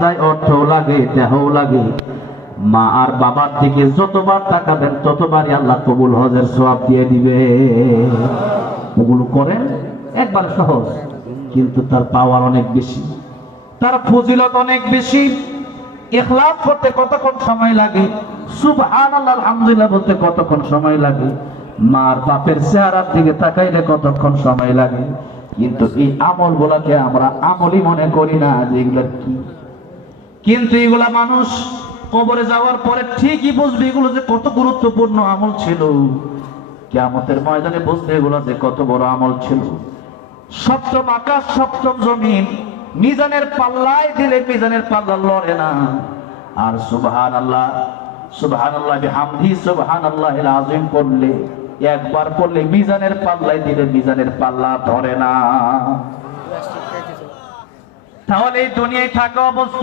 রাস্তায় অর্থও লাগে, দেহও লাগে। মা আর বাবার দিকে যতবার তাকাবেন ততবারই আল্লাহ কবুল হজের সওয়াব দিয়ে দিবে। ওগুলো করেন, একবার সহজ, কিন্তু তার পাওয়ার অনেক বেশি, তার ফজিলত অনেক বেশি। ইখলাস করতে কতক্ষণ সময় লাগে, সুবহানাল্লাহ আলহামদুলিল্লাহ বলতে কতক্ষণ সময় লাগে, মার বাপের চেহারার দিকে তাকাইলে কতক্ষণ সময় লাগে। কিন্তু এই আমল গুলাকে আমরা আমলই মনে করি না যে এগুলো কি। কিন্তু এগুলা মানুষ কবরে যাওয়ার পরে ঠিকই বুঝবে এগুলো যে কত গুরুত্বপূর্ণ আমল ছিল। কিয়ামতের ময়দানে বুঝবে এগুলো যে কত বড় আমল ছিল। সপ্তম আকাশ সপ্তম জমিন মিজানের পাল্লায় দিলে মিজানের পাল্লা লড়ে না। আর সুবহানাল্লাহ সুবহানাল্লাহ বিহামদিহি সুবহানাল্লাহিল আযীম পড়লে, একবার পড়লে মিজানের পাল্লায় দিলে মিজানের পাল্লা ধরে না। তাহলে এই দুনিয়ায় থাকা অবস্থা